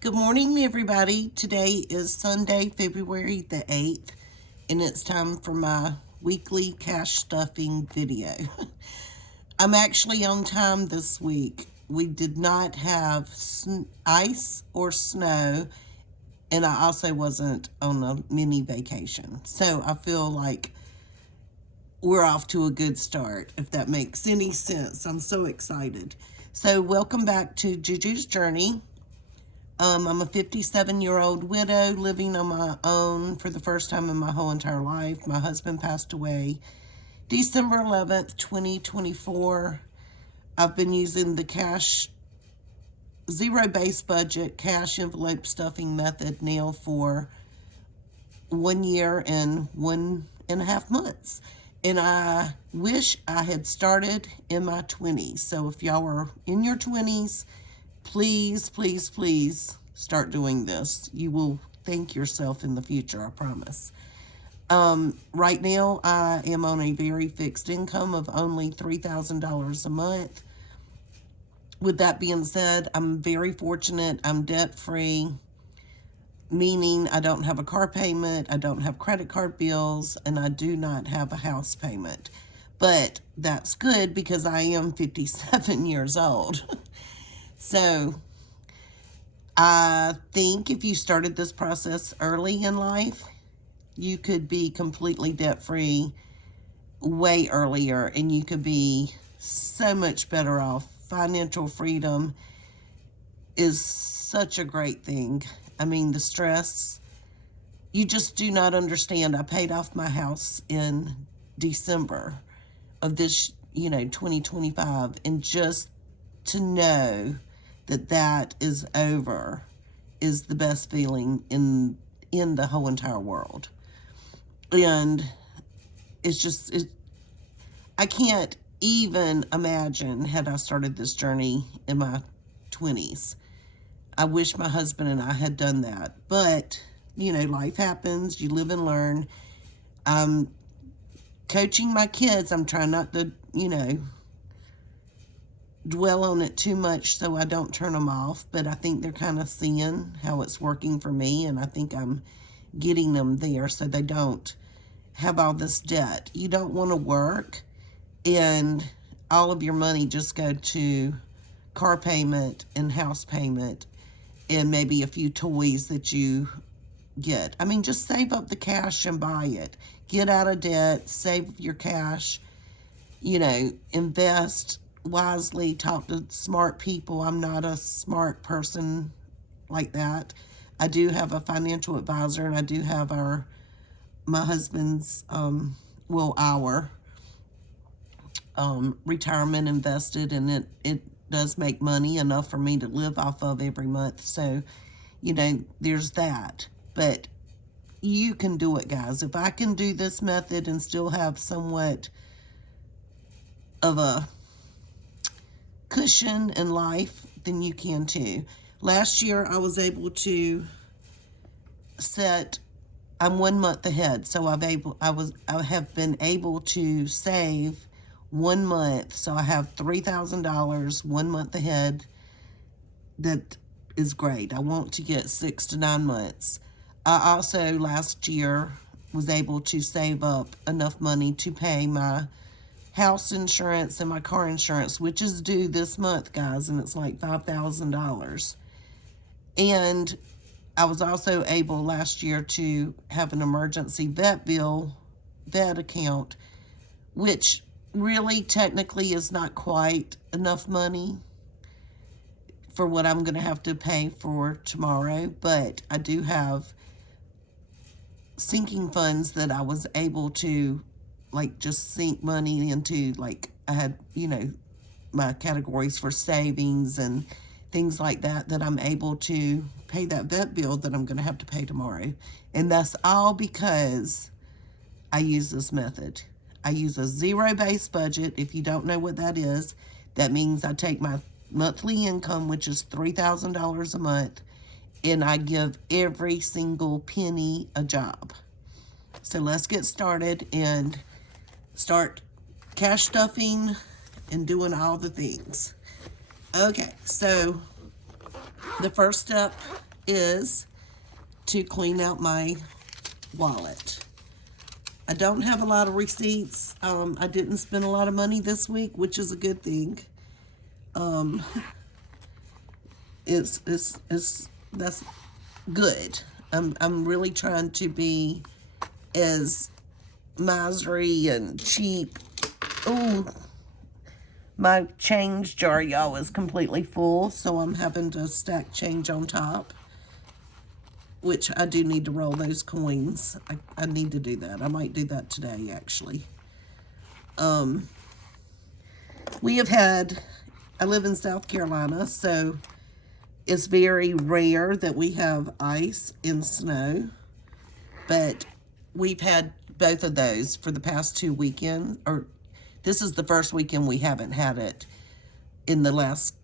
Good morning, everybody. Today is Sunday, February the 8th, and it's time for my weekly cash stuffing video. I'm actually on time this week. We did not have ice or snow, and I also wasn't on a mini vacation. So I feel like we're off to a good start, if that makes any sense. I'm so excited. So, welcome back to JuJu's Journey. I'm a 57-year-old widow living on my own for the first time in my whole entire life. My husband passed away December 11th, 2024. I've been using the cash zero-based budget cash envelope stuffing method now for 1 year and 1.5 months. And I wish I had started in my 20s. So if y'all are in your 20s, please, please, please start doing this. You will thank yourself in the future, I promise. Right now, I am on a very fixed income of only $3,000 a month. With that being said, I'm very fortunate. I'm debt-free, meaning I don't have a car payment, I don't have credit card bills, and I do not have a house payment. But that's good because I am 57 years old. So I think if you started this process early in life, you could be completely debt-free way earlier, and you could be so much better off. Financial freedom is such a great thing. I mean, the stress, you just do not understand. I paid off my house in December of this, 2025, and just to know that is over is the best feeling in the whole entire world. And I can't even imagine had I started this journey in my 20s. I wish my husband and I had done that. But, life happens. You live and learn. I'm coaching my kids. I'm trying not to, dwell on it too much so I don't turn them off. But I think they're kind of seeing how it's working for me. And I think I'm getting them there so they don't have all this debt. You don't want to work and all of your money just go to car payment and house payment and maybe a few toys that you get. I mean, just save up the cash and buy it. Get out of debt, save your cash, invest wisely, talk to smart people. I'm not a smart person like that. I do have a financial advisor, and I do have my husband's, our retirement invested, and it does make money enough for me to live off of every month. So, there's that. But you can do it, guys. If I can do this method and still have somewhat of a cushion in life, then you can too. Last year, I was able to I'm 1 month ahead, so I have been able to save 1 month. So I have $3,000 1 month ahead. That is great. I want to get 6 to 9 months. I also last year was able to save up enough money to pay my house insurance and my car insurance, which is due this month, guys, and it's like $5,000. And I was also able last year to have an emergency vet account, which really technically is not quite enough money for what I'm going to have to pay for tomorrow, but I do have sinking funds that I was able to just sink money into. I had, my categories for savings and things like that I'm able to pay that vet bill that I'm going to have to pay tomorrow. And that's all because I use this method. I use a zero-based budget. If you don't know what that is, that means I take my monthly income, which is $3,000 a month, and I give every single penny a job. So let's get started and start cash stuffing and doing all the things. Okay, so the first step is to clean out my wallet. I don't have a lot of receipts. I didn't spend a lot of money this week, which is a good thing. That's good. I'm really trying to be as misery and cheap. Ooh, my change jar, y'all, is completely full, so I'm having to stack change on top, which I do need to roll those coins. I need to do that. I might do that today, actually. I live in South Carolina, so it's very rare that we have ice and snow, but we've had both of those for the past 2 weekends, or this is the first weekend we haven't had it in the last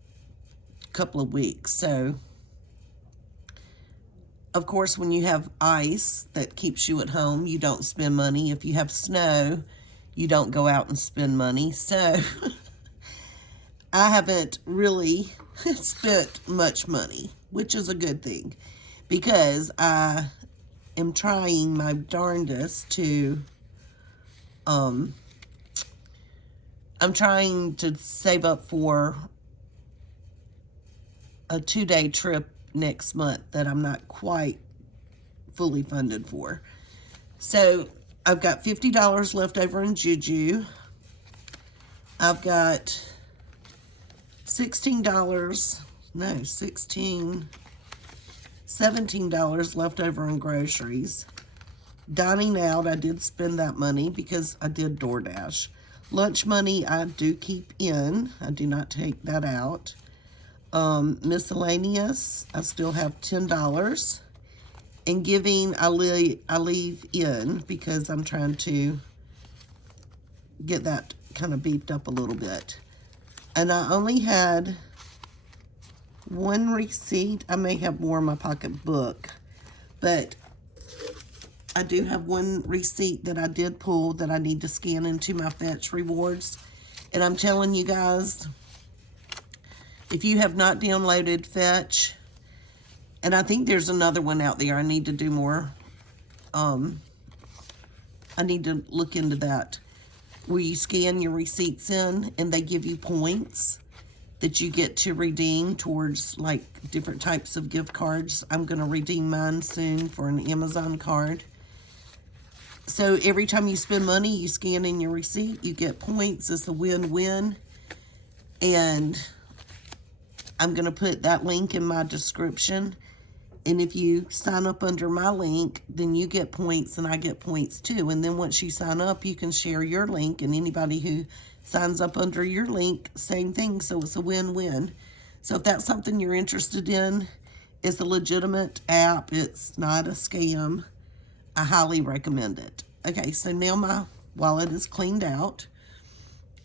couple of weeks. So, of course, when you have ice that keeps you at home, you don't spend money. If you have snow, you don't go out and spend money. So, I haven't really spent much money, which is a good thing, because I am trying my darndest to, I'm trying to save up for a 2-day trip next month that I'm not quite fully funded for. So I've got $50 left over in JuJu. I've got $17 left over in groceries. Dining out, I did spend that money because I did DoorDash. Lunch money, I do keep in. I do not take that out. Miscellaneous, I still have $10. And giving, I leave in because I'm trying to get that kind of beefed up a little bit. And I only had one receipt. I may have more in my pocketbook, but I do have one receipt that I did pull that I need to scan into my Fetch rewards. And I'm telling you guys, if you have not downloaded Fetch, and I think there's another one out there, I need to do more. I need to look into that, where you scan your receipts in and they give you points that you get to redeem towards like different types of gift cards. I'm going to redeem mine soon for an Amazon card. So every time you spend money, you scan in your receipt, you get points. It's a win-win. And I'm going to put that link in my description. And if you sign up under my link, then you get points and I get points too. And then once you sign up, you can share your link, and anybody who signs up under your link, same thing. So it's a win-win. So if that's something you're interested in, it's a legitimate app. It's not a scam. I highly recommend it. Okay, so now my wallet is cleaned out.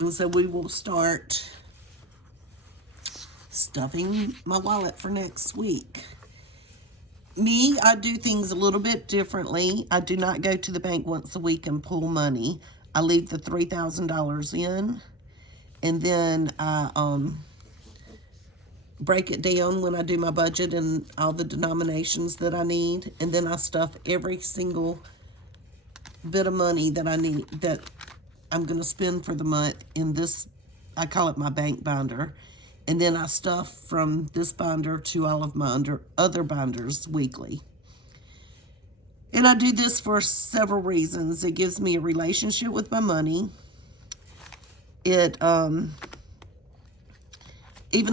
And so we will start stuffing my wallet for next week. Me, I do things a little bit differently. I do not go to the bank once a week and pull money. I leave the $3,000 in, and then I break it down when I do my budget and all the denominations that I need, and then I stuff every single bit of money that I need, that I'm going to spend for the month, in this, I call it my bank binder. And then I stuff from this binder to all of my other binders weekly. And I do this for several reasons. It gives me a relationship with my money. It, even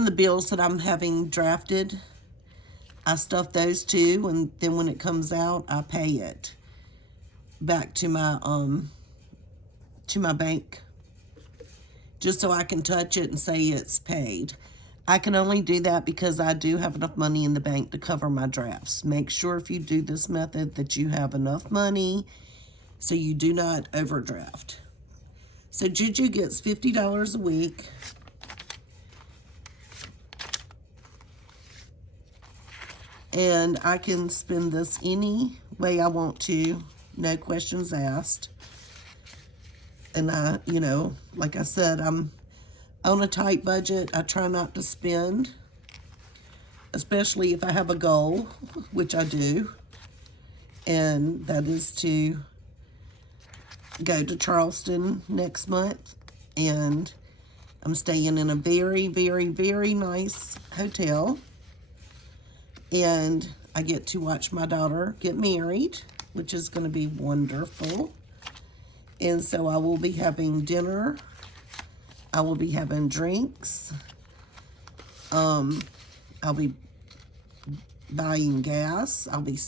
the bills that I'm having drafted, I stuff those too. And then when it comes out, I pay it back to my bank, just so I can touch it and say it's paid. I can only do that because I do have enough money in the bank to cover my drafts. Make sure if you do this method that you have enough money so you do not overdraft. So JuJu gets $50 a week. And I can spend this any way I want to, no questions asked. And I, like I said, I'm on a tight budget. I try not to spend especially if I have a goal, which I do, and that is to go to Charleston next month. And I'm staying in a very, very, very nice hotel. And I get to watch my daughter get married, which is going to be wonderful. And so I will be having dinner. I will be having drinks. I'll be buying gas. I'll be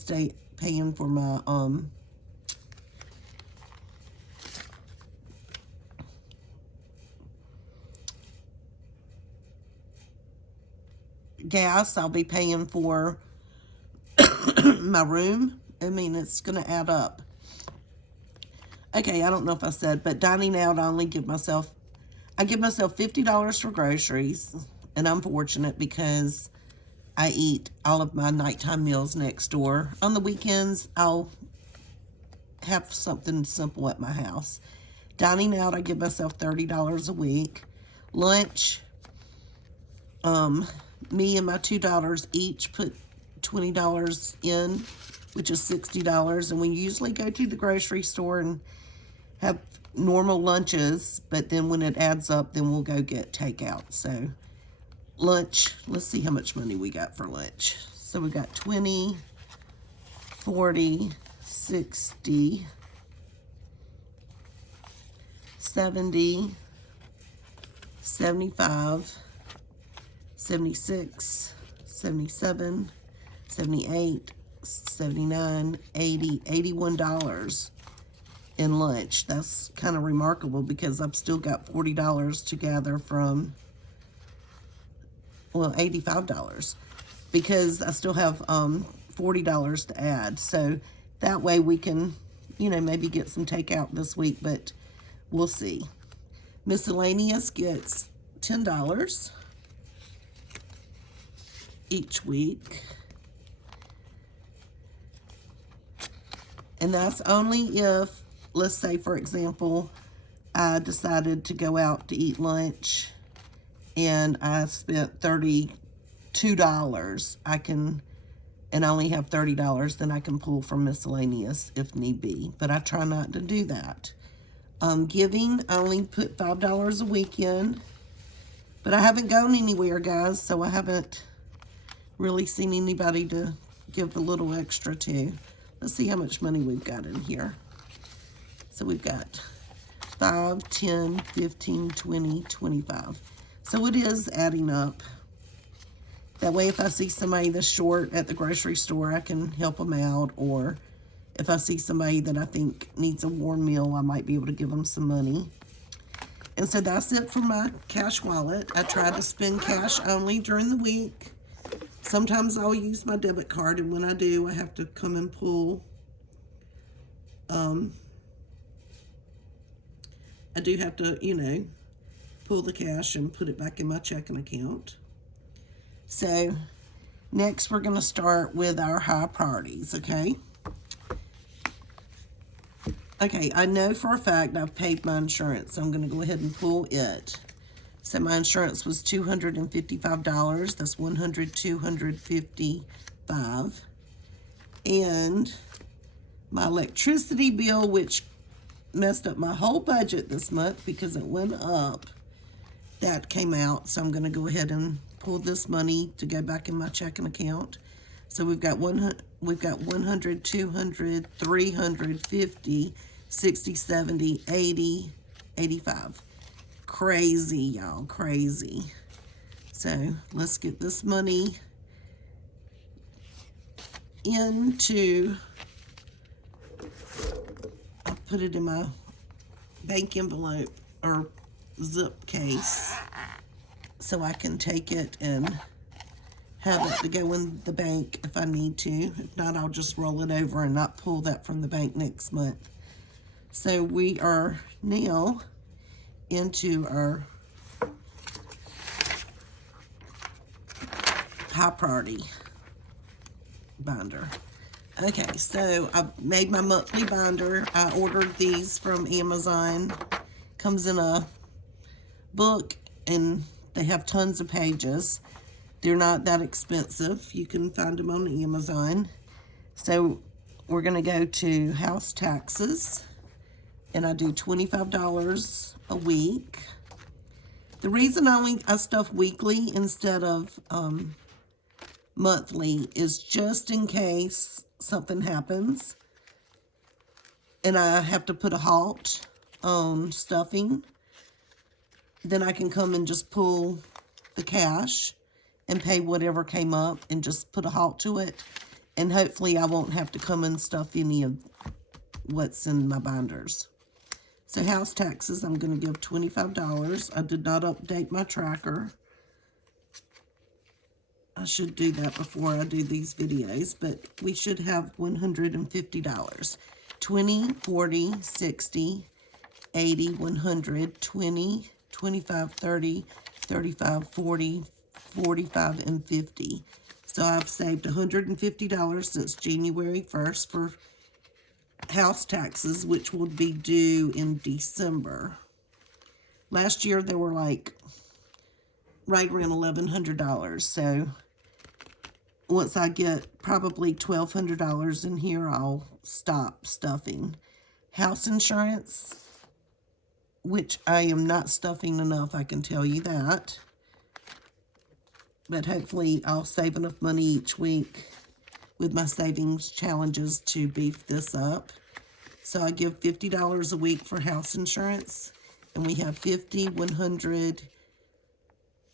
paying for my gas. I'll be paying for my room. I mean, it's going to add up. Okay, I don't know if I said, but dining out, I give myself $50 for groceries, and I'm fortunate because I eat all of my nighttime meals next door. On the weekends, I'll have something simple at my house. Dining out, I give myself $30 a week. Lunch, me and my two daughters each put $20 in, which is $60, and we usually go to the grocery store and have normal lunches, but then when it adds up, then we'll go get takeout. So lunch, let's see how much money we got for lunch. So we got 20, 40, 60, 70, 75, 76, 77, 78, 79, 80, $81 in lunch. That's kind of remarkable because I've still got $40 to gather from, well, $85 because I still have $40 to add. So that way we can, maybe get some takeout this week, but we'll see. Miscellaneous gets $10 each week. And that's only if, let's say, for example, I decided to go out to eat lunch and I spent $32. And I only have $30, then I can pull from miscellaneous if need be. But I try not to do that. Giving, I only put $5 a week in. But I haven't gone anywhere, guys, so I haven't really seen anybody to give a little extra to. Let's see how much money we've got in here. So we've got 5, 10, 15, 20, 25. So it is adding up. That way if I see somebody that's short at the grocery store, I can help them out. Or if I see somebody that I think needs a warm meal, I might be able to give them some money. And so that's it for my cash wallet. I try to spend cash only during the week. Sometimes I'll use my debit card, and when I do, I have to come and pull. I do have to, pull the cash and put it back in my checking account. So, next we're going to start with our high priorities, okay? Okay, I know for a fact I've paid my insurance, so I'm going to go ahead and pull it. So my insurance was $255. That's $255. And my electricity bill, which messed up my whole budget this month because it went up, that came out. So I'm going to go ahead and pull this money to go back in my checking account. So we've got 100, 200, 300, 50, 60, 70, 80, 85. Crazy, y'all, crazy. So let's get this money into, I'll put it in my bank envelope or zip case so I can take it and have it to go in the bank if I need to. If not, I'll just roll it over and not pull that from the bank next month. So we are now into our high priority binder. Okay, so I made my monthly binder. I ordered these from Amazon. Comes in a book and they have tons of pages. They're not that expensive. You can find them on Amazon. So we're going to go to house taxes, and I do $25 a week. The reason I stuff weekly instead of monthly is just in case something happens and I have to put a halt on stuffing. Then I can come and just pull the cash and pay whatever came up and just put a halt to it. And hopefully I won't have to come and stuff any of what's in my binders. So house taxes, I'm going to give $25. I did not update my tracker. I should do that before I do these videos, but we should have $150. 20, 40, 60, 80, 100, 20, 25, 30, 35, 40, 45, and 50. So I've saved $150 since January 1st for house taxes, which will be due in December. Last year they were like right around $1,100. So once I get probably $1,200 in here, I'll stop stuffing. House insurance, which I am not stuffing enough, I can tell you that. But hopefully I'll save enough money each week with my savings challenges to beef this up. So I give $50 a week for house insurance. And we have 50, 100,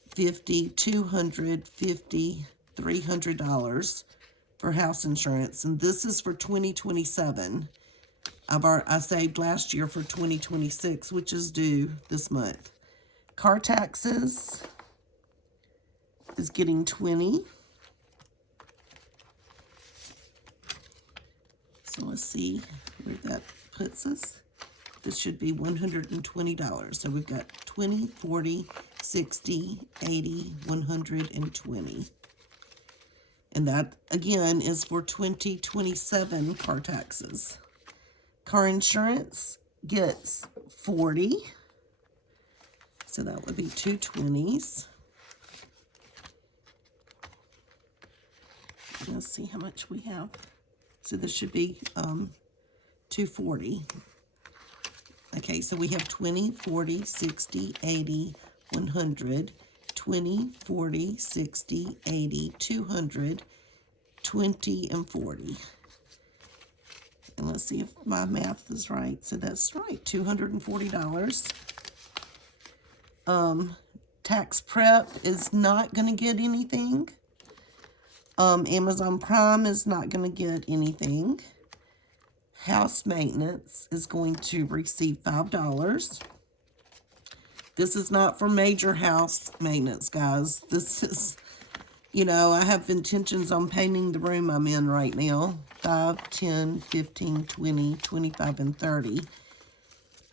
50, 200, 50, $300 for house insurance. And this is for 2027. I saved last year for 2026, which is due this month. Car taxes is getting 20. So let's see where that puts us. This should be $120. So we've got 20, 40, 60, 80, 120. And that, again, is for 2027 car taxes. Car insurance gets 40. So that would be 220s. Let's see how much we have. So this should be 240. Okay, so we have 20, 40, 60, 80, 100, 20, 40, 60, 80, 200, 20, and 40. And let's see if my math is right. So that's right, $240. Tax prep is not going to get anything. Amazon Prime is not going to get anything. House maintenance is going to receive $5. This is not for major house maintenance, guys. This is, I have intentions on painting the room I'm in right now. 5, 10, 15, 20, 25, and 30.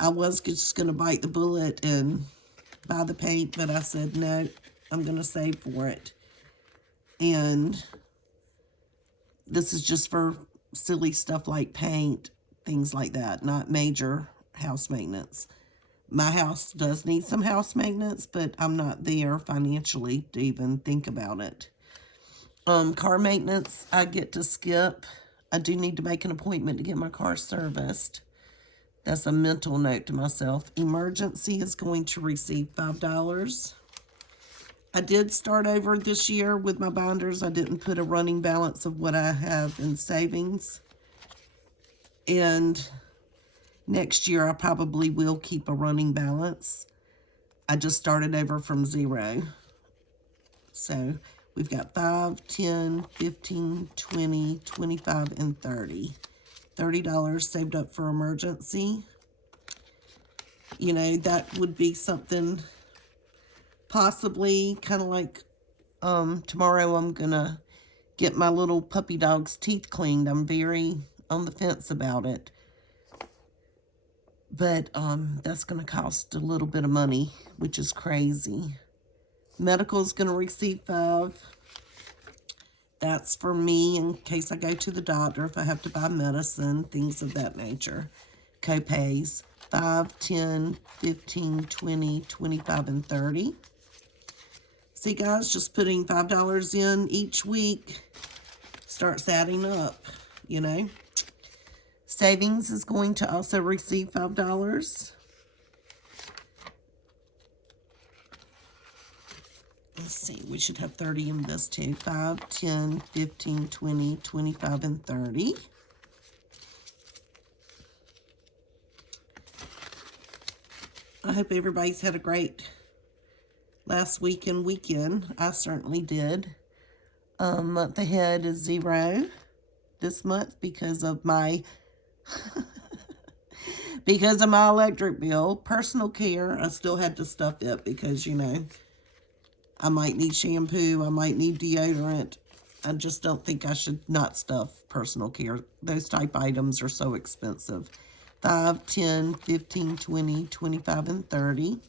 I was just going to bite the bullet and buy the paint, but I said, no, I'm going to save for it. And this is just for silly stuff like paint, things like that, not major house maintenance. My house does need some house maintenance, but I'm not there financially to even think about it. Car maintenance, I get to skip. I do need to make an appointment to get my car serviced. That's a mental note to myself. Emergency is going to receive $5. I did start over this year with my binders. I didn't put a running balance of what I have in savings. And next year, I probably will keep a running balance. I just started over from zero. So we've got 5, 10, 15, 20, 25, and 30. $30 saved up for emergency. That would be something possibly kind of like tomorrow I'm going to get my little puppy dog's teeth cleaned. I'm very on the fence about it. But that's going to cost a little bit of money, which is crazy. Medical is going to receive $5. That's for me in case I go to the doctor, if I have to buy medicine, things of that nature. Copays, 5, 10, 15, 20, 25, and 30. See, guys, just putting $5 in each week starts adding up, you know. Savings is going to also receive $5. Let's see, we should have 30 in this too. 5, 10, 15, 20, 25, and 30. I hope everybody's had a great last week and weekend. I certainly did. Month ahead is 0 this month because of my electric bill. Personal care, I still had to stuff it because, you know, I might need shampoo, I might need deodorant. I just don't think I should not stuff personal care. Those type items are so expensive. 5, 10, 15, 20, 25, and 30.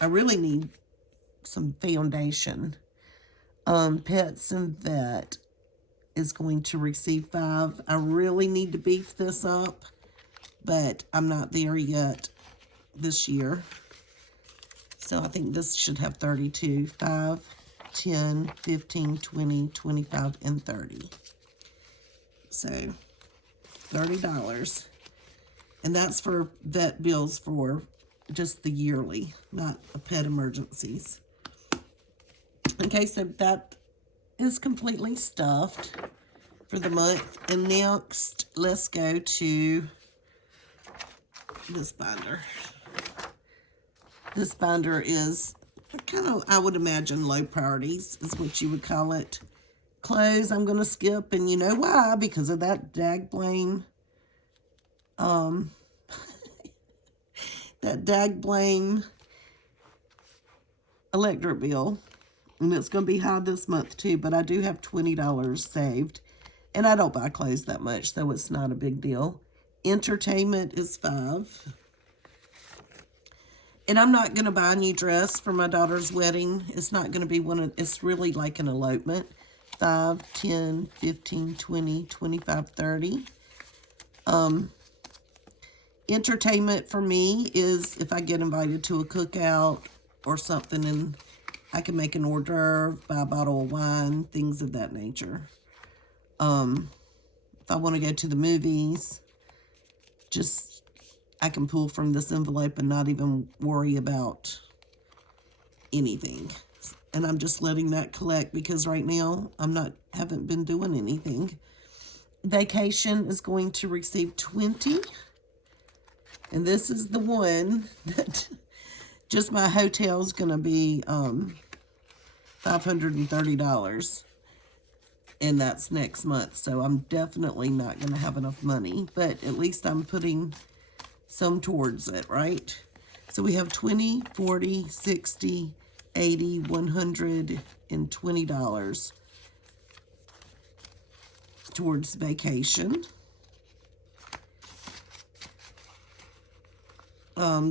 I really need some foundation. Pets and vet is going to receive 5. I really need to beef this up, but I'm not there yet this year. So I think this should have 32. 5, 10, 15, 20, 25, and 30. So $30. And that's for vet bills for just the yearly, not pet emergencies. Okay, so that is completely stuffed for the month. And next, let's go to this binder. This binder is kind of, I would imagine, low priorities is what you would call it. Clothes I'm going to skip, and you know why? Because of that blame electric bill. And it's going to be high this month too, but I do have $20 saved. And I don't buy clothes that much, so it's not a big deal. Entertainment is 5. And I'm not going to buy a new dress for my daughter's wedding. It's not going to be it's really like an elopement. 5, 10, 15, 20, 25, 30. Entertainment for me is if I get invited to a cookout or something and I can make an hors d'oeuvre, buy a bottle of wine, things of that nature. If I want to go to the movies, I can pull from this envelope and not even worry about anything. And I'm just letting that collect because right now haven't been doing anything. Vacation is going to receive 20. And this is the one that just my hotel's going to be $530. And that's next month. So I'm definitely not going to have enough money. But at least I'm putting some towards it, right? So we have 20, 40, 60, 80, 100, and $20 towards vacation.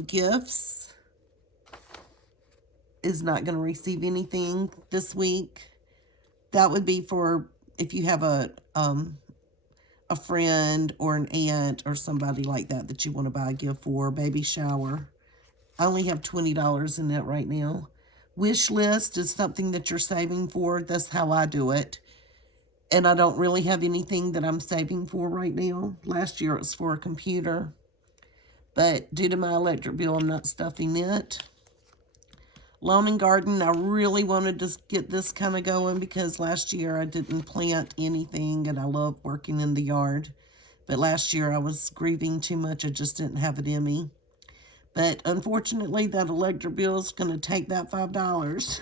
Gifts is not going to receive anything this week. That would be for if you have a friend or an aunt or somebody like that you want to buy a gift for, baby shower. I only have $20 in that right now. Wish list is something that you're saving for. That's how I do it. And I don't really have anything that I'm saving for right now. Last year it was for a computer. But due to my electric bill, I'm not stuffing it. Lawn and garden, I really wanted to get this kind of going because last year I didn't plant anything and I love working in the yard. But last year I was grieving too much. I just didn't have it in me. But unfortunately, that electric bill is going to take that $5.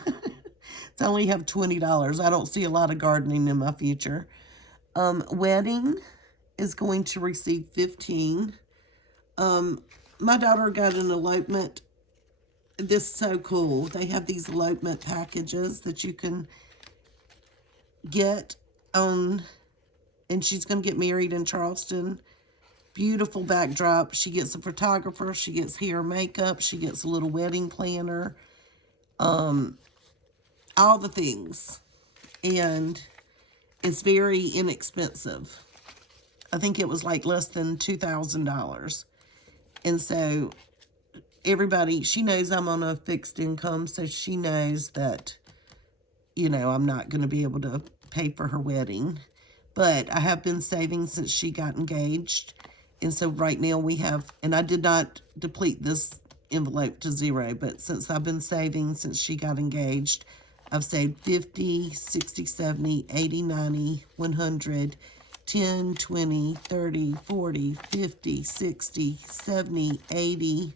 I only have $20. I don't see a lot of gardening in my future. Wedding is going to receive 15. My daughter got an elopement. This is so cool. They have these elopement packages that you can get on, and she's going to get married in Charleston. Beautiful backdrop. She gets a photographer. She gets hair, makeup. She gets a little wedding planner. All the things. And it's very inexpensive. I think it was like less than $2,000. And so everybody, she knows I'm on a fixed income, so she knows that, I'm not going to be able to pay for her wedding. But I have been saving since she got engaged. And so right now we have, and I did not deplete this envelope to zero, but since I've been saving since she got engaged, I've saved 50, 60, 70, 80, 90, 100, 10, 20, 30, 40, 50, 60, 70, 80,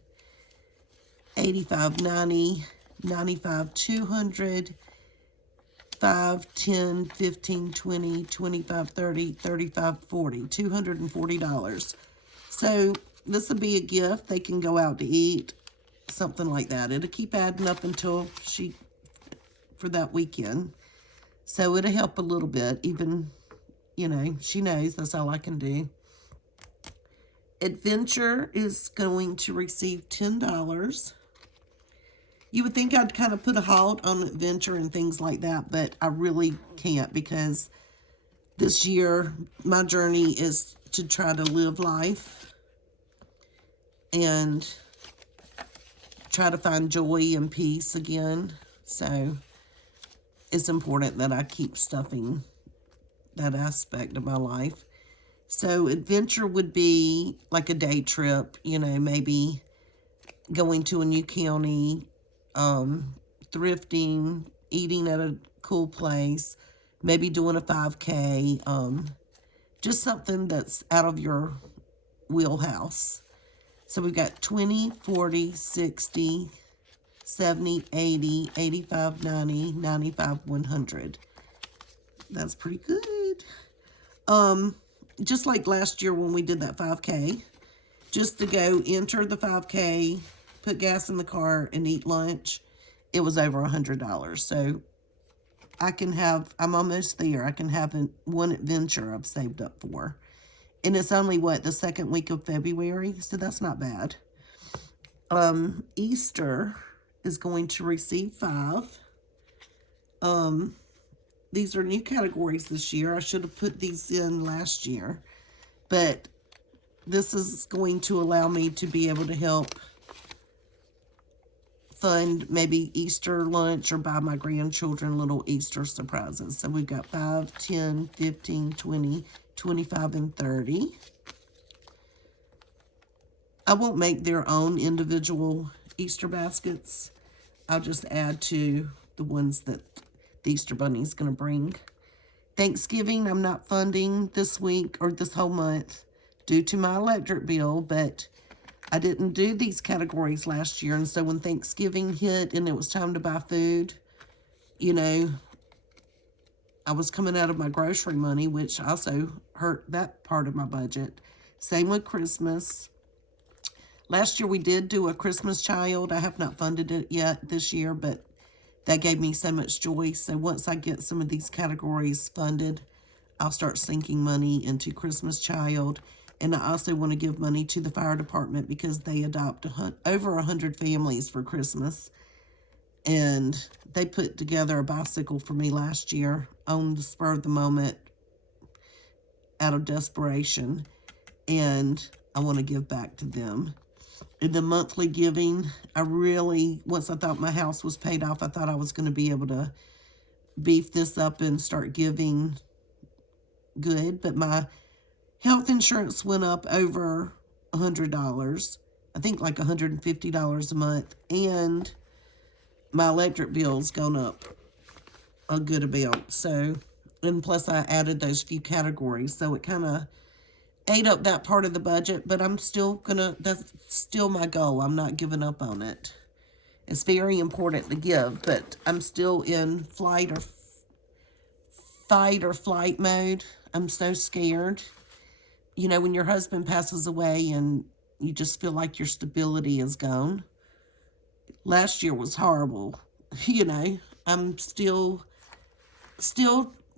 85, 90, 95, 200, 5, 10, 15, 20, 25, 30, 35, 40, $240. So this will be a gift. They can go out to eat, something like that. It'll keep adding up until for that weekend. So it'll help a little bit, even, she knows that's all I can do. Adventure is going to receive $10. You would think I'd kind of put a halt on Adventure and things like that, but I really can't, because this year my journey is to try to live life and try to find joy and peace again. So it's important that I keep stuffing that aspect of my life. So Adventure would be like a day trip, maybe going to a new county, thrifting, eating at a cool place, maybe doing a 5K, just something that's out of your wheelhouse. So we've got 20, 40, 60, 70, 80, 85, 90, 95, 100. That's pretty good. Just like last year when we did that 5K, just to go enter the 5K, put gas in the car, and eat lunch, it was over $100. So I'm almost there. I can have one adventure I've saved up for. And it's only, the second week of February, so that's not bad. Easter is going to receive $5. These are new categories this year. I should have put these in last year. But this is going to allow me to be able to help fund maybe Easter lunch or buy my grandchildren little Easter surprises. So we've got 5, 10, 15, 20, 25, and 30. I won't make their own individual Easter baskets. I'll just add to the ones that the Easter Bunny's going to bring. Thanksgiving, I'm not funding this week or this whole month due to my electric bill, but I didn't do these categories last year, and so when Thanksgiving hit and it was time to buy food, I was coming out of my grocery money, which also hurt that part of my budget. Same with Christmas. Last year we did do a Christmas child. I have not funded it yet this year, but that gave me so much joy. So once I get some of these categories funded, I'll start sinking money into Christmas child. And I also want to give money to the fire department because they adopt over 100 families for Christmas. And they put together a bicycle for me last year on the spur of the moment out of desperation. And I want to give back to them. In the monthly giving, once I thought my house was paid off, I thought I was going to be able to beef this up and start giving good. But my health insurance went up over $100. I think like $150 a month. And my electric bill's gone up a good amount. So, and plus I added those few categories. So it kind of ate up that part of the budget, but that's still my goal. I'm not giving up on it. It's very important to give, but I'm still in fight or flight mode. I'm so scared. When your husband passes away and you just feel like your stability is gone. Last year was horrible. I'm still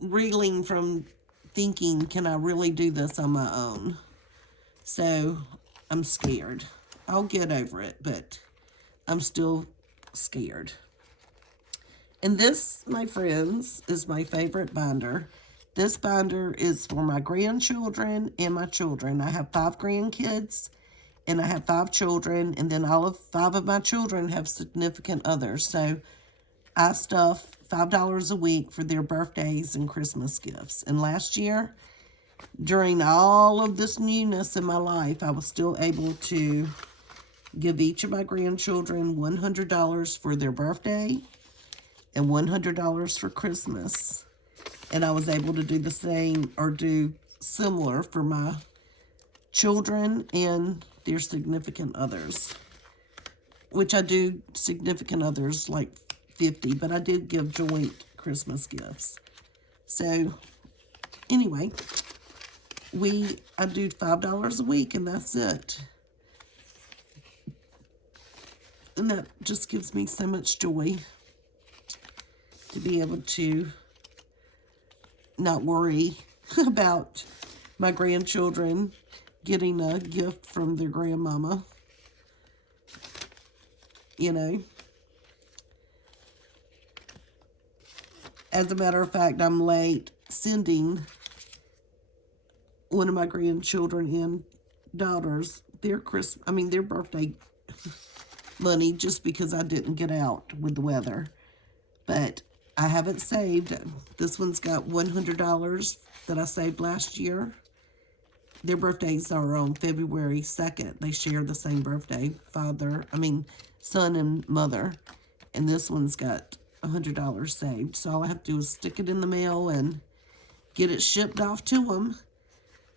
reeling from thinking, can I really do this on my own? So I'm scared. I'll get over it, but I'm still scared. And this, my friends, is my favorite binder. This binder is for my grandchildren and my children. I have 5 grandkids and I have 5 children, and then all of 5 of my children have significant others. So I stuff $5 a week for their birthdays and Christmas gifts. And last year, during all of this newness in my life, I was still able to give each of my grandchildren $100 for their birthday and $100 for Christmas. And I was able to do the same or do similar for my children and their significant others, which I do significant others like 50, but I did give joint Christmas gifts. So anyway, I do $5 a week, and that's it. And that just gives me so much joy to be able to not worry about my grandchildren getting a gift from their grandmama. You know. As a matter of fact, I'm late sending one of my grandchildren and daughters their birthday money just because I didn't get out with the weather. But I have it saved. This one's got $100 that I saved last year. Their birthdays are on February 2nd. They share the same birthday, son and mother. And this one's got $100 saved. So all I have to do is stick it in the mail and get it shipped off to them.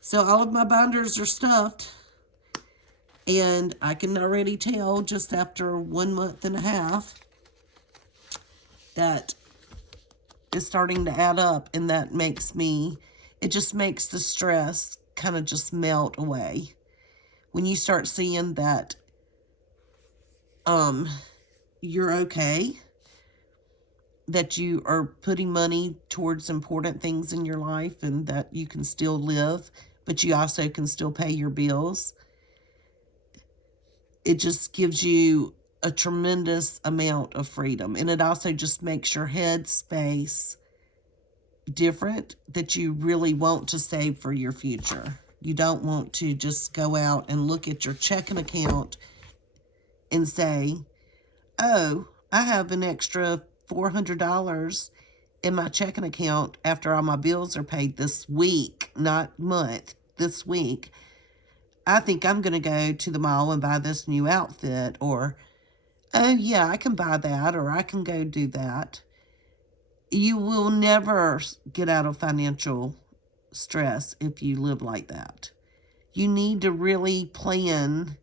So all of my binders are stuffed. And I can already tell just after 1 month and a half that it's starting to add up. And that it just makes the stress kind of just melt away. When you start seeing that you're okay, that you are putting money towards important things in your life and that you can still live, but you also can still pay your bills. It just gives you a tremendous amount of freedom. And it also just makes your head space different, that you really want to save for your future. You don't want to just go out and look at your checking account and say, oh, I have an extra $400 in my checking account after all my bills are paid this week, not month, this week. I think I'm going to go to the mall and buy this new outfit, or, oh yeah, I can buy that, or I can go do that. You will never get out of financial stress if you live like that. You need to really plan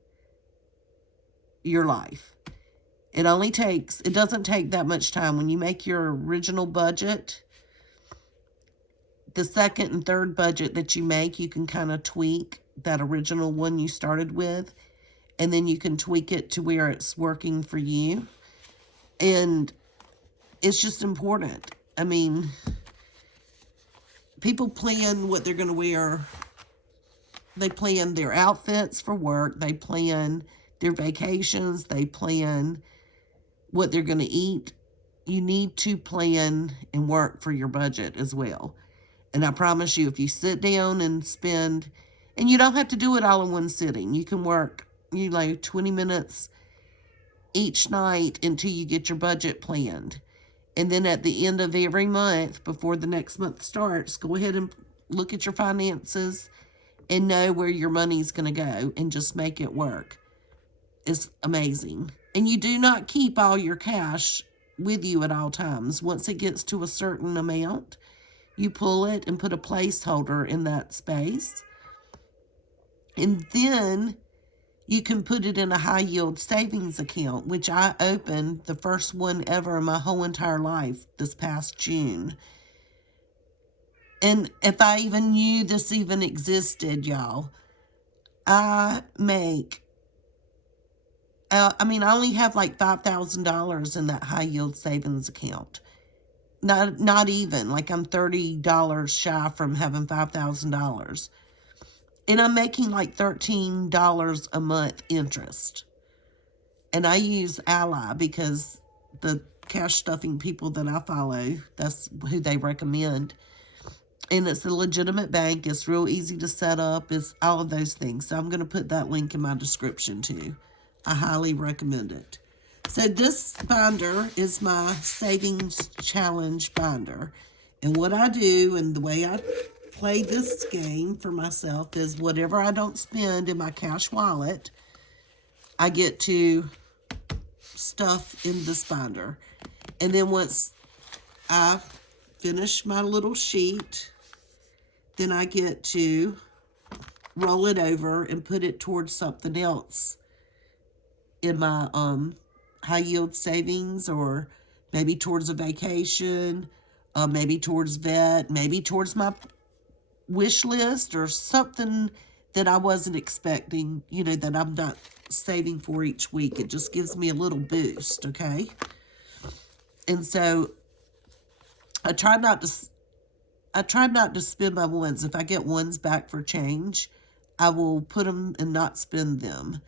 your life. It doesn't take that much time. When you make your original budget, the second and third budget that you make, you can kind of tweak that original one you started with, and then you can tweak it to where it's working for you. And it's just important. I mean, people plan what they're going to wear. They plan their outfits for work. They plan their vacations. They plan what they're going to eat. You need to plan and work for your budget as well. And I promise you, if you sit down and spend, and you don't have to do it all in one sitting. You can work, 20 minutes each night until you get your budget planned. And then at the end of every month, before the next month starts, go ahead and look at your finances and know where your money's going to go and just make it work. It's amazing. And you do not keep all your cash with you at all times. Once it gets to a certain amount, you pull it and put a placeholder in that space. And then you can put it in a high yield savings account, which I opened the first one ever in my whole entire life this past June. And if I even knew this even existed, y'all, I only have like $5,000 in that high yield savings account. Not even, like I'm $30 shy from having $5,000. And I'm making like $13 a month interest. And I use Ally because the cash stuffing people that I follow, that's who they recommend. And it's a legitimate bank. It's real easy to set up. It's all of those things. So I'm going to put that link in my description too. I highly recommend it. So this binder is my savings challenge binder. And what I do and the way I play this game for myself is whatever I don't spend in my cash wallet, I get to stuff in this binder. And then once I finish my little sheet, then I get to roll it over and put it towards something else in my high yield savings, or maybe towards a vacation, maybe towards vet, maybe towards my wish list, or something that I wasn't expecting, that I'm not saving for each week. It just gives me a little boost, okay? And so I try not to spend my ones. If I get ones back for change, I will put them and not spend them.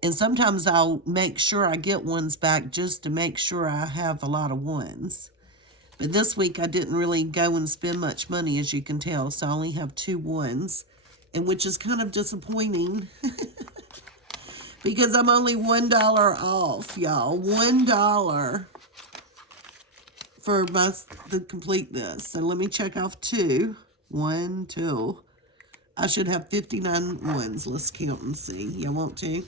And sometimes I'll make sure I get ones back just to make sure I have a lot of ones. But this week I didn't really go and spend much money, as you can tell, so I only have 2 ones, and which is kind of disappointing because I'm only $1 off, y'all. $1 for to complete this. So let me check off 2. 1, 2. I should have 59 ones. Let's count and see. You want to?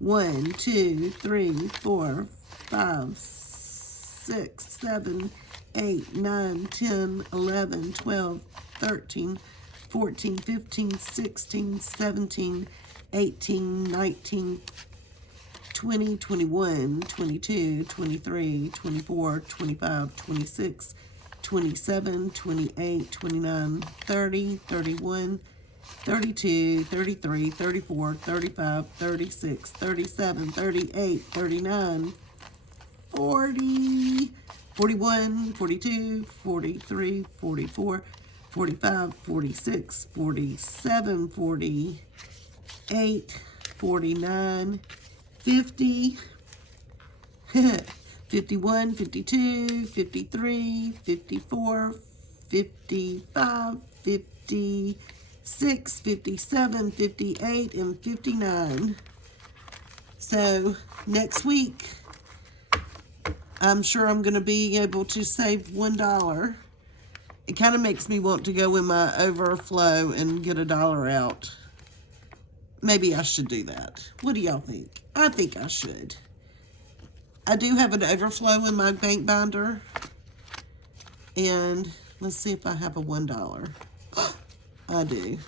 1, 2, 3, 4, 5, 6, 7, 8, 9, 10, 11, 12, 13, 14, 15, 16, 17, 18, 19, 20, 21, 22, 23, 24, 25, 26, 27, 28, 29, 30, 31, 32, 33, 34, 35, 36, 37, 38, 39, 40, 41, 42, 43, 44, 45, 46, 47, 48, 49, 50, 51, 52, 53, 54, 55, 56, 57, 58, and 59. So next week, I'm sure I'm going to be able to save $1. It kind of makes me want to go in my overflow and get $1 out. Maybe I should do that. What do y'all think? I think I should. I do have an overflow in my bank binder. And let's see if I have a $1. I do.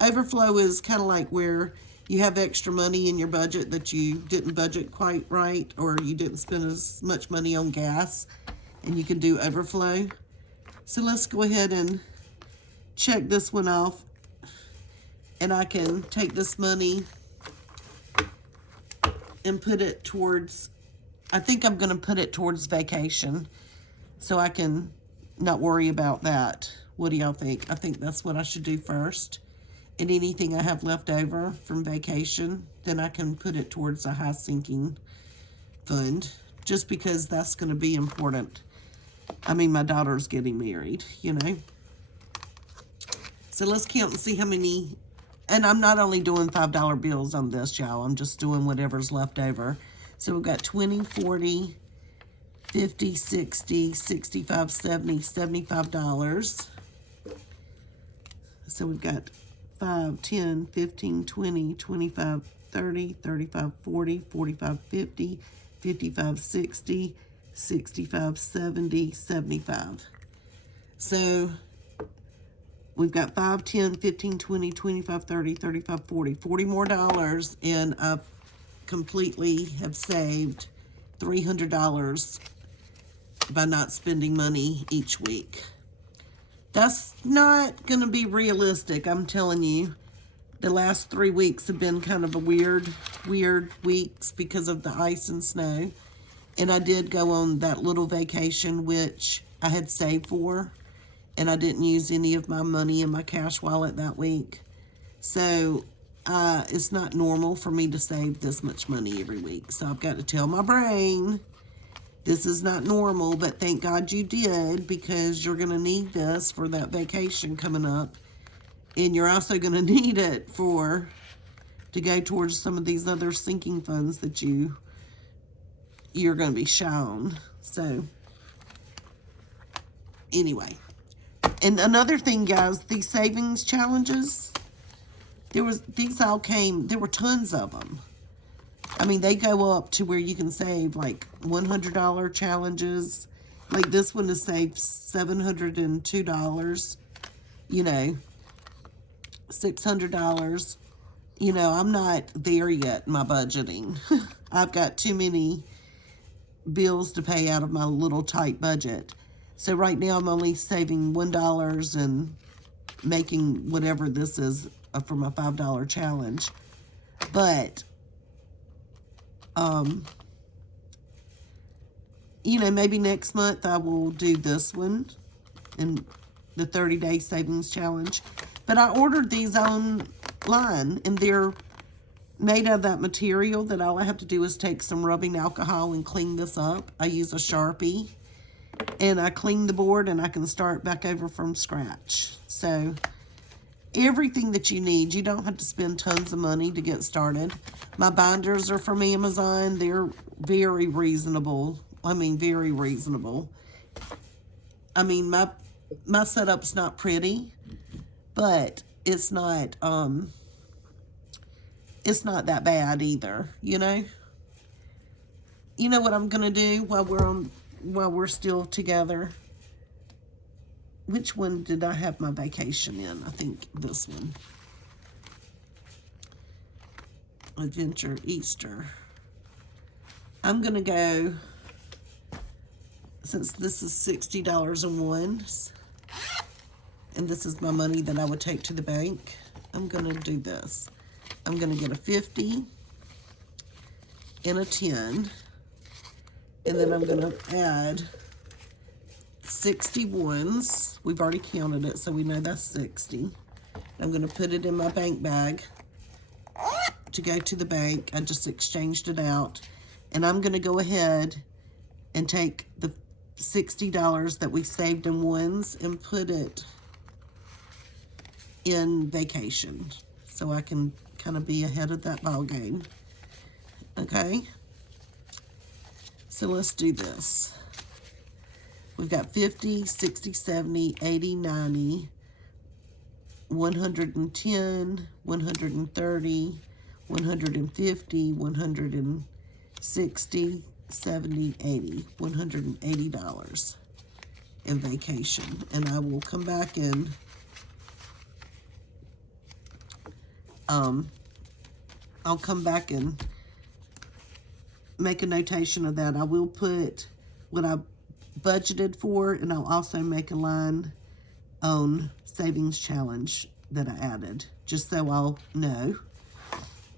Overflow is kind of like where you have extra money in your budget that you didn't budget quite right, or you didn't spend as much money on gas, and you can do overflow. So let's go ahead and check this one off, and I can take this money and put it towards, I think I'm going to put it towards vacation so I can not worry about that. What do y'all think? I think that's what I should do first. And anything I have left over from vacation, then I can put it towards a high sinking fund, just because that's going to be important. I mean, my daughter's getting married, So let's count and see how many. And I'm not only doing $5 bills on this, y'all. I'm just doing whatever's left over. So we've got 20, 40, 50, 60, 65, 70, $75. So we've got 5, 10, 15, 20, 25, 30, 35, 40, 45, 50, 55, 60, 65, 70, 75. So we've got 5, 10, 15, 20, 25, 30, 35, 40. 40 more dollars, and I've completely have saved $300 by not spending money each week. That's not going to be realistic, I'm telling you. The last 3 weeks have been kind of a weird weeks because of the ice and snow. And I did go on that little vacation, which I had saved for. And I didn't use any of my money in my cash wallet that week. So it's not normal for me to save this much money every week. So I've got to tell my brain This is not normal, but thank God you did, because you're going to need this for that vacation coming up. And you're also going to need it to go towards some of these other sinking funds that you're going to be shown. So, anyway. And another thing, guys, these savings challenges, there were tons of them. I mean, they go up to where you can save like $100 challenges. Like this one is saved $702, you know, $600. You know, I'm not there yet in my budgeting. I've got too many bills to pay out of my little tight budget. So right now I'm only saving $1 and making whatever this is for my $5 challenge. But, you know, maybe next month I will do this one and the 30-day savings challenge. But I ordered these online, and they're made out of that material that all I have to do is take some rubbing alcohol and clean this up. I use a Sharpie, and I clean the board, and I can start back over from scratch. So everything that you need, you don't have to spend tons of money to get started. My binders are from Amazon. They're very reasonable. I mean, very reasonable. I mean, my setup's not pretty, but it's not that bad either, you know? You know what I'm gonna do while we're still together? Which one did I have my vacation in? I think this one. Adventure Easter. I'm gonna go, since this is $60 in ones, and this is my money that I would take to the bank, I'm gonna do this. I'm gonna get a 50 and a 10, and then I'm gonna add 60 ones. We've already counted it, so we know that's 60. I'm gonna put it in my bank bag to go to the bank. I just exchanged it out, and I'm gonna go ahead and take the $60 that we saved in ones and put it in vacation, so I can kind of be ahead of that ball game. Okay, so let's do this. We've got 50, 60, 70, 80, 90, 110, 130, 150, 160, 70, 80, $180 in vacation. And I will come back and I'll come back and make a notation of that. I will put what I budgeted for, and I'll also make a line on savings challenge that I added, just so I'll know.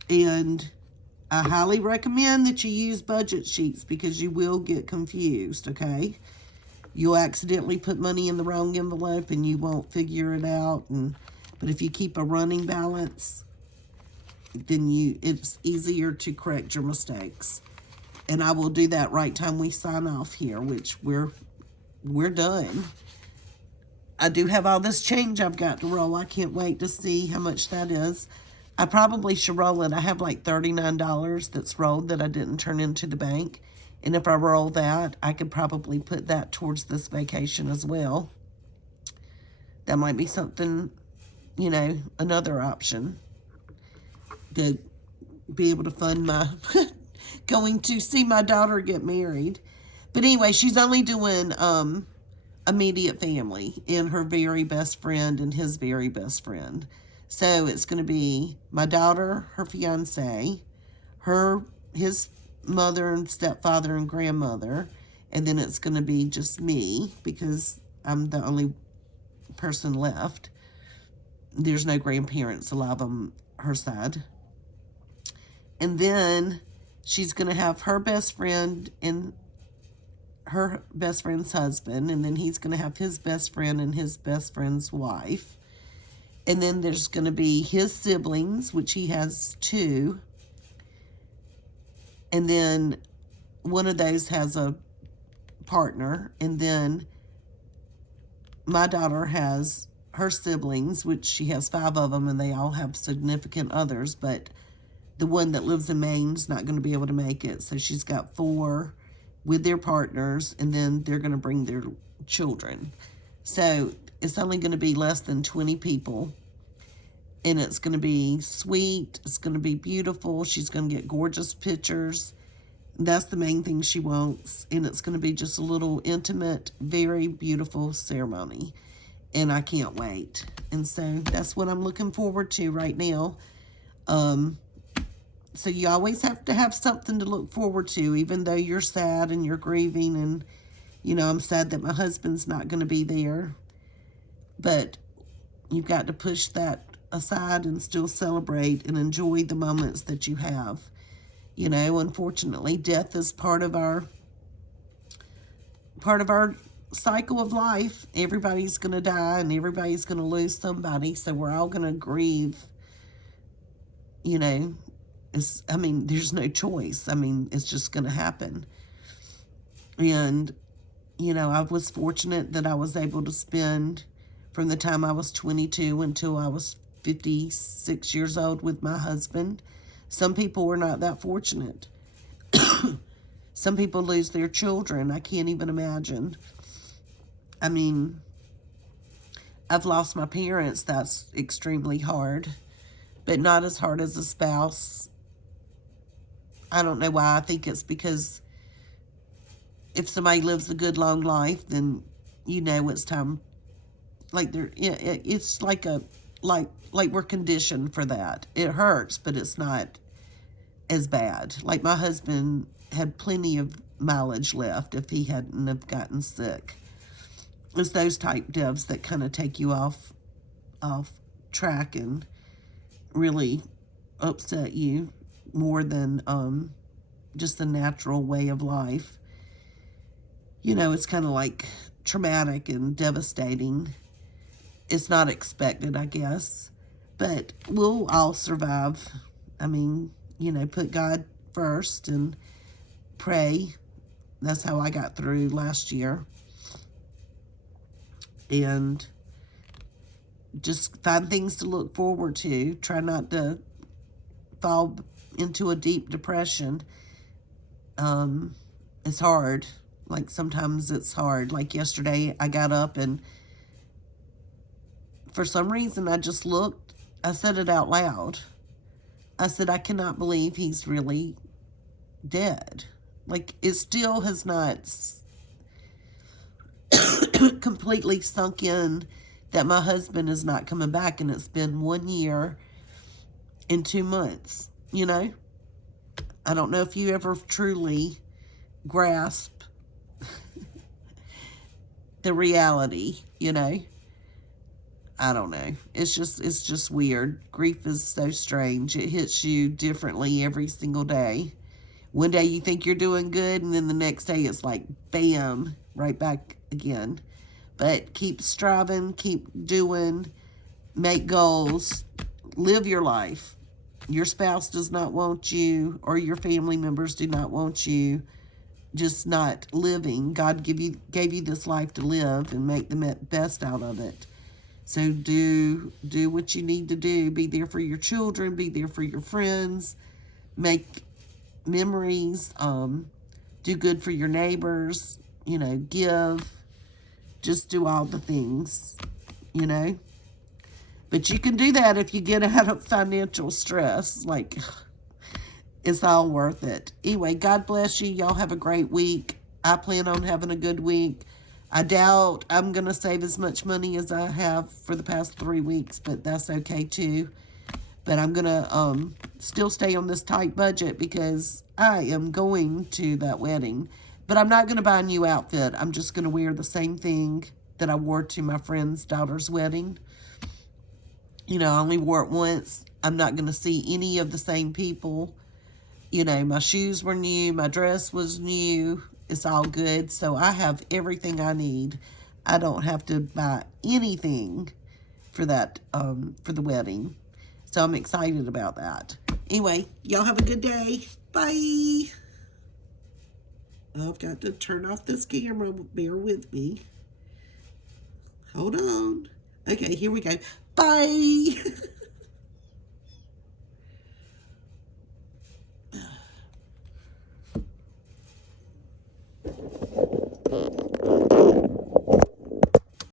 And I highly recommend that you use budget sheets, because you will get confused, okay? You'll accidentally put money in the wrong envelope and you won't figure it out. But if you keep a running balance, then it's easier to correct your mistakes. And I will do that right time we sign off here, which we're done. I do have all this change I've got to roll. I can't wait to see how much that is. I probably should roll it. I have like $39 that's rolled that I didn't turn into the bank. And if I roll that, I could probably put that towards this vacation as well. That might be something, you know, another option to be able to fund my going to see my daughter get married. But anyway, she's only doing immediate family and her very best friend and his very best friend. So it's going to be my daughter, her fiance, his mother and stepfather and grandmother, and then it's going to be just me, because I'm the only person left. There's no grandparents alive on her side. And then she's going to have her best friend and her best friend's husband, and then he's going to have his best friend and his best friend's wife. And then there's going to be his siblings, which he has 2. And then one of those has a partner, and then my daughter has her siblings, which she has 5 of them, and they all have significant others, but the one that lives in Maine's not going to be able to make it. So she's got 4 with their partners, and then they're going to bring their children. So it's only going to be less than 20 people, and it's going to be sweet. It's going to be beautiful. She's going to get gorgeous pictures. That's the main thing she wants, and it's going to be just a little intimate, very beautiful ceremony, and I can't wait. And so that's what I'm looking forward to right now. So you always have to have something to look forward to, even though you're sad and you're grieving, and I'm sad that my husband's not going to be there, but you've got to push that aside and still celebrate and enjoy the moments that you have. Unfortunately, death is part of our cycle of life. Everybody's going to die, and everybody's going to lose somebody, so we're all going to grieve. There's no choice. It's just going to happen. And, I was fortunate that I was able to spend from the time I was 22 until I was 56 years old with my husband. Some people were not that fortunate. Some people lose their children. I can't even imagine. I've lost my parents. That's extremely hard, but not as hard as a spouse. I don't know why. I think it's because if somebody lives a good long life, then it's time. It's like we're conditioned for that. It hurts, but it's not as bad. Like my husband had plenty of mileage left if he hadn't have gotten sick. It's those type deaths that kind of take you off track and really upset you more than just the natural way of life. It's kind of like traumatic and devastating. It's not expected, I guess, but we'll all survive. Put God first and pray. That's how I got through last year. And just find things to look forward to. Try not to fall into a deep depression. It's hard. Like sometimes it's hard. Like yesterday I got up and for some reason I just looked. I said it out loud. I said, I cannot believe he's really dead. Like, it still has not completely sunk in that my husband is not coming back, and it's been 1 year and 2 months, I don't know if you ever truly grasp the reality, I don't know. It's just weird. Grief is so strange. It hits you differently every single day. One day you think you're doing good, and then the next day it's like, bam, right back again. But keep striving, keep doing, make goals, live your life. Your spouse does not want you, or your family members do not want you just not living. God gave you this life to live and make the best out of it. So do what you need to do. Be there for your children. Be there for your friends. Make memories. Do good for your neighbors. Give. Just do all the things, But you can do that if you get out of financial stress. Like, it's all worth it. Anyway, God bless you. Y'all have a great week. I plan on having a good week. I doubt I'm going to save as much money as I have for the past 3 weeks, but that's okay too. But I'm going to still stay on this tight budget because I am going to that wedding. But I'm not going to buy a new outfit. I'm just going to wear the same thing that I wore to my friend's daughter's wedding. I only wore it once. I'm not going to see any of the same people. My shoes were new. My dress was new. It's all good. So I have everything I need. I don't have to buy anything for that, for the wedding. So I'm excited about that. Anyway, y'all have a good day. Bye. I've got to turn off this camera. Bear with me. Hold on. Okay, here we go. Bye.